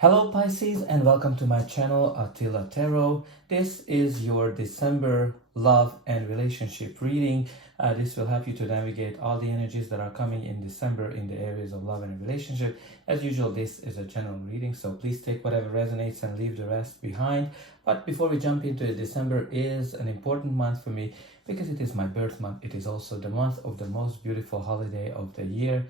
Hello Pisces and welcome to my channel Attila Tarot. This is your December love and relationship reading. This will help you to navigate all the energies that are coming in December in the areas of love and relationship. As usual, this is a general reading, so please take whatever resonates and leave the rest behind. But before we jump into it, December is an important month for me because it is my birth month. It is also the month of the most beautiful holiday of the year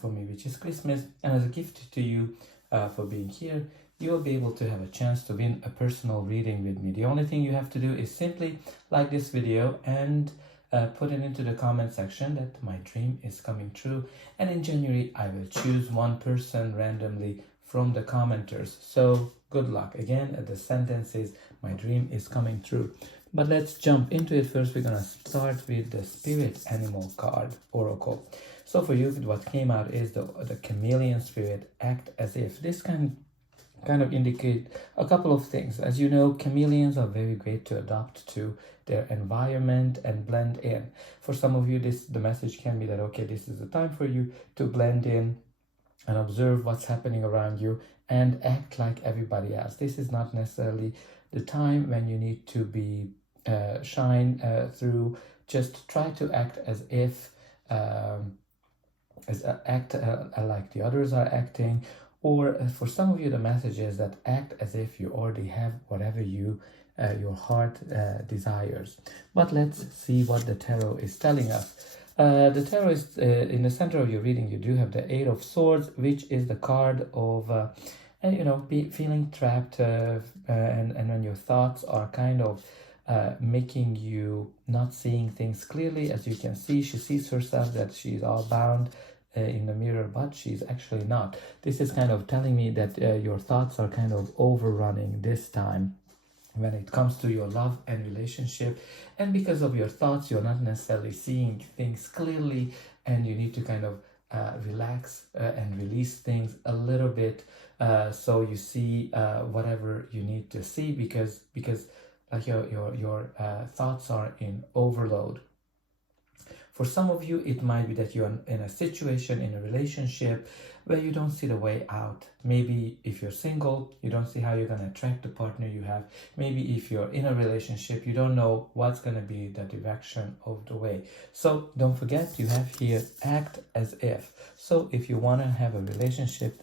for me, which is Christmas. And as a gift to you, for being here, you will be able to have a chance to win a personal reading with me. The only thing you have to do is simply like this video and put it into the comment section that my dream is coming true, and in January I will choose one person randomly from the commenters. So good luck. Again, the sentence is my dream is coming true. But let's jump into it. First, we're gonna start with the spirit animal card oracle. So for you, what came out is the chameleon spirit, act as if. This can kind of indicate a couple of things. As you know, chameleons are very great to adapt to their environment and blend in. For some of you, the message can be that, okay, this is the time for you to blend in and observe what's happening around you and act like everybody else. This is not necessarily the time when you need to be shine through. Just try to act as if like the others are acting, or for some of you the message is that act as if you already have whatever you your heart desires. But let's see what the tarot is telling us. The tarot is in the center of your reading. You do have the Eight of Swords, which is the card of feeling trapped and when your thoughts are kind of making you not seeing things clearly. As you can see, she sees herself that she's all bound in the mirror, but she's actually not. This is kind of telling me that your thoughts are kind of overrunning this time when it comes to your love and relationship, and because of your thoughts you're not necessarily seeing things clearly, and you need to kind of relax and release things a little bit so you see whatever you need to see, because like your thoughts are in overload. For some of you, it might be that you're in a situation, in a relationship, where you don't see the way out. Maybe if you're single, you don't see how you're going to attract the partner you have. Maybe if you're in a relationship, you don't know what's going to be the direction of the way. So don't forget, you have here act as if. So if you want to have a relationship,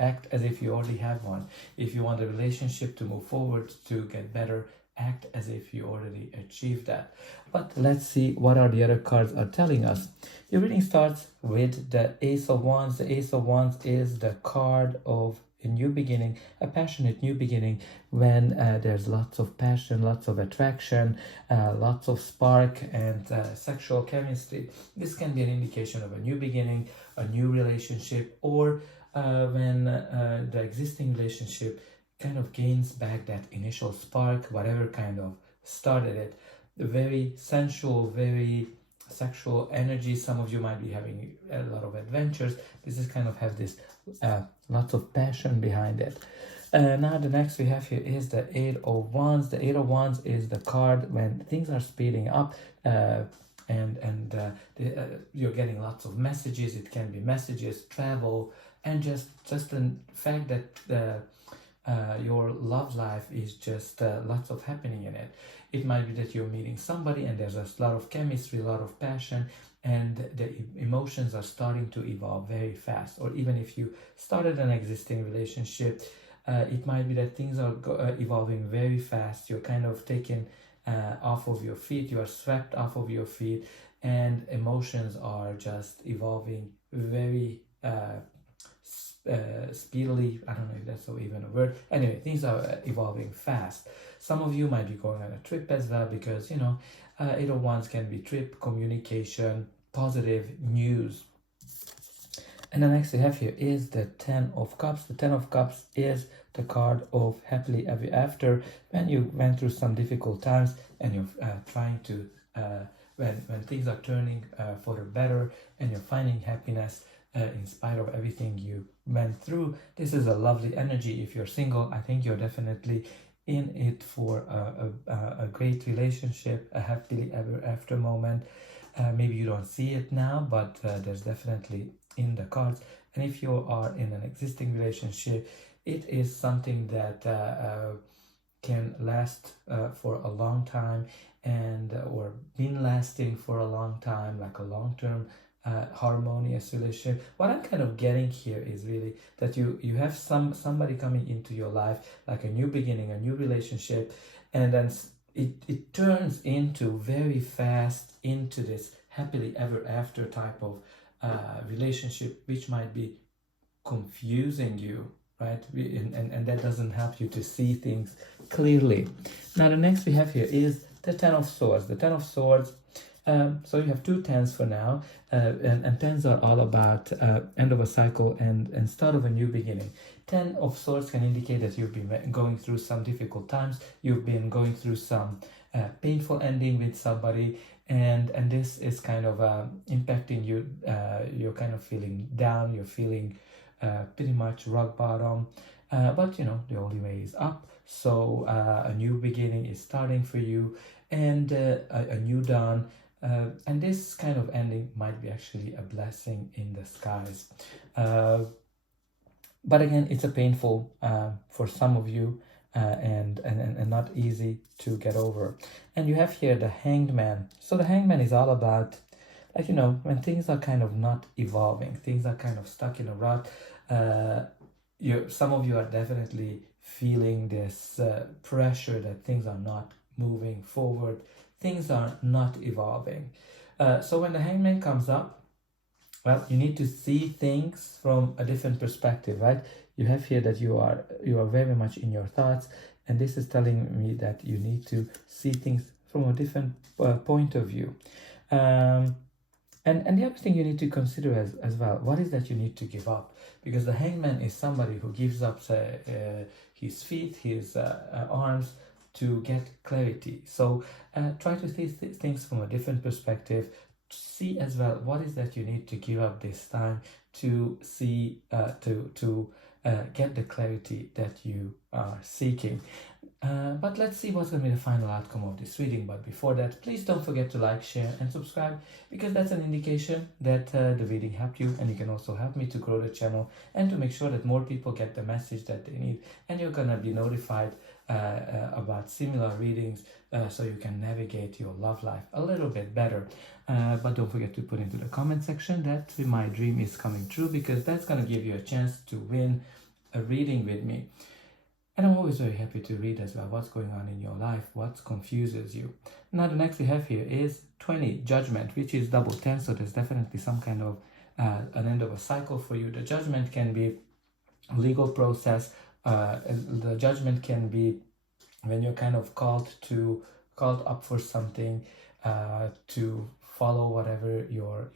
act as if you already have one. If you want the relationship to move forward, to get better, act as if you already achieved that. But let's see what are the other cards are telling us. Your reading starts with the Ace of Wands. The Ace of Wands is the card of a new beginning, a passionate new beginning, when there's lots of passion, lots of attraction, lots of spark and sexual chemistry. This can be an indication of a new beginning, a new relationship, or when the existing relationship kind of gains back that initial spark, whatever kind of started it. The very sensual, very sexual energy. Some of you might be having a lot of adventures. This is kind of have this lots of passion behind it. Now the next we have here is the Eight of Wands. The Eight of Wands is the card when things are speeding up and you're getting lots of messages. It can be messages, travel, and just the fact that your love life is just lots of happening in it. It might be that you're meeting somebody and there's a lot of chemistry, a lot of passion, and the emotions are starting to evolve very fast. Or even if you started an existing relationship, it might be that things are evolving very fast. You're kind of taken off of your feet, you are swept off of your feet, and emotions are just evolving very speedily. I don't know if that's even a word. Anyway, things are evolving fast. Some of you might be going on a trip as well, because Eight of Wands can be trip, communication, positive news. And the next we have here is the Ten of Cups. The Ten of Cups is the card of happily ever after, when you went through some difficult times and you're trying to when things are turning for the better and you're finding happiness in spite of everything you went through. This is a lovely energy. If you're single, I think you're definitely in it for a great relationship, a happily ever after moment. Maybe you don't see it now, but there's definitely in the cards. And if you are in an existing relationship, it is something that can last for a long time, and or been lasting for a long time, like a long-term harmonious relationship. What I'm kind of getting here is really that you have somebody coming into your life, like a new beginning, a new relationship, and then it turns into very fast into this happily ever after type of relationship, which might be confusing you, right? And that doesn't help you to see things clearly. Now the next we have here is the Ten of Swords. The Ten of Swords, so you have two tens for now, and tens are all about end of a cycle and start of a new beginning. Ten of Swords can indicate that you've been going through some difficult times, you've been going through some painful ending with somebody, and this is kind of impacting you. You're kind of feeling down, you're feeling pretty much rock bottom, but you know, the only way is up. So a new beginning is starting for you, and a new dawn, and this kind of ending might be actually a blessing in disguise. But again, it's a painful for some of you, and not easy to get over. And you have here the Hanged Man. So the Hanged Man is all about, like, you know, when things are kind of not evolving, things are kind of stuck in a rut. Some of you are definitely feeling this pressure that things are not moving forward, things are not evolving. So when the Hangman comes up, well, you need to see things from a different perspective, right? You have here that you are very much in your thoughts, and this is telling me that you need to see things from a different point of view. And the other thing you need to consider as well, what is that you need to give up? Because the Hangman is somebody who gives up his feet, his arms, to get clarity. So try to see things from a different perspective. See as well what is that you need to give up this time to see to get the clarity that you are seeking. But let's see what's going to be the final outcome of this reading. But before that, please don't forget to like, share and subscribe, because that's an indication that the reading helped you, and you can also help me to grow the channel and to make sure that more people get the message that they need, and you're going to be notified about similar readings, so you can navigate your love life a little bit better. But don't forget to put into the comment section that my dream is coming true, because that's going to give you a chance to win a reading with me. And I'm always very happy to read as well what's going on in your life, what confuses you. Now the next we have here is 20, Judgment, which is double 10, so there's definitely some kind of an end of a cycle for you. The judgment can be a legal process. The judgment can be when you're kind of called up for something, to follow whatever your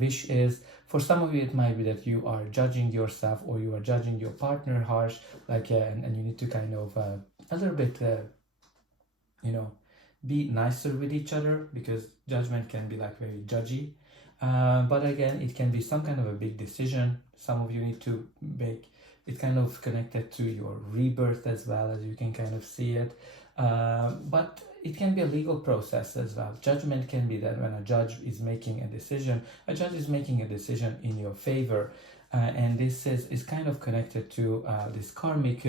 wish is. For some of you, it might be that you are judging yourself, or you are judging your partner harsh, like and you need to kind of a little bit be nicer with each other, because judgment can be like very judgy. But again, it can be some kind of a big decision some of you need to make. It's kind of connected to your rebirth as well, as you can kind of see it. But it can be a legal process as well. Judgment can be that when a judge is making a decision, a judge is making a decision in your favor. And this is kind of connected to this karmic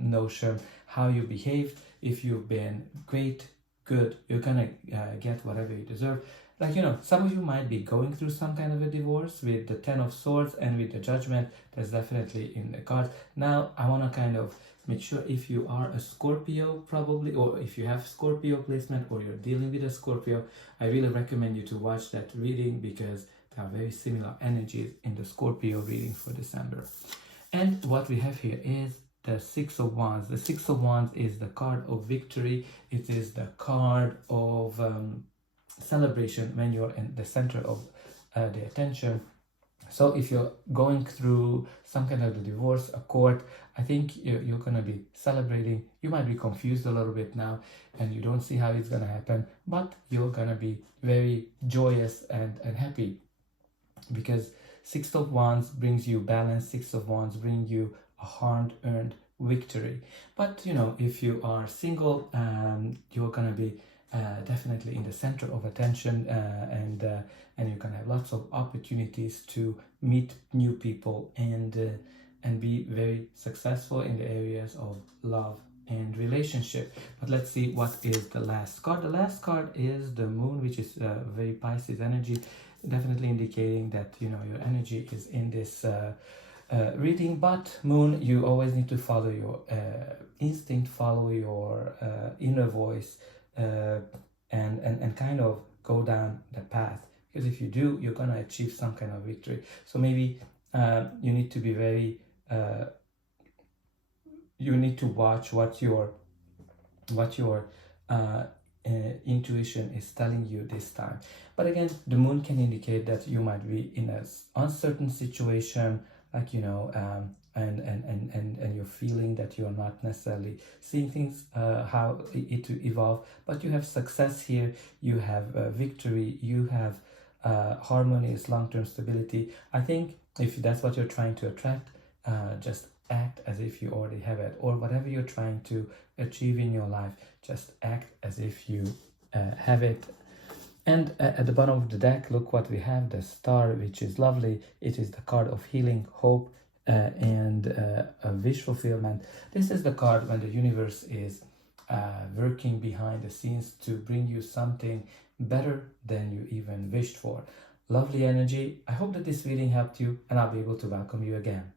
notion, how you behaved. If you've been great, good, you're gonna get whatever you deserve. Like, you know, some of you might be going through some kind of a divorce with the Ten of Swords, and with the Judgment, that's definitely in the cards. Now, I want to kind of make sure, if you are a Scorpio probably, or if you have Scorpio placement, or you're dealing with a Scorpio, I really recommend you to watch that reading, because there are very similar energies in the Scorpio reading for December. And what we have here is the Six of Wands. The Six of Wands is the card of victory. It is the card of celebration when you're in the center of the attention. So if you're going through some kind of a divorce, a court, I think you're going to be celebrating. You might be confused a little bit now, and you don't see how it's going to happen, but you're going to be very joyous and happy, because Six of Wands brings you balance. Six of Wands bring you a hard-earned victory. But, you know, if you are single, you're going to be definitely in the center of attention, and you can have lots of opportunities to meet new people and and be very successful in the areas of love and relationship. But let's see what is the last card. The last card is the moon, which is very Pisces energy, definitely indicating that, you know, your energy is in this reading. But moon, you always need to follow your instinct, follow your inner voice, and kind of go down the path, because if you do, you're gonna achieve some kind of victory. So maybe you need to be very you need to watch what your intuition is telling you this time. But again, the moon can indicate that you might be in an uncertain situation, like, you know, and you're feeling that you're not necessarily seeing things how it to evolve, but you have success here, you have victory, you have harmonious long-term stability. I think if that's what you're trying to attract, just act as if you already have it, or whatever you're trying to achieve in your life, just act as if you have it. And at the bottom of the deck, look what we have, the star, which is lovely. It is the card of healing, hope, and a wish fulfillment. This is the card when the universe is working behind the scenes to bring you something better than you even wished for. Lovely energy. I hope that this reading helped you, and I'll be able to welcome you again.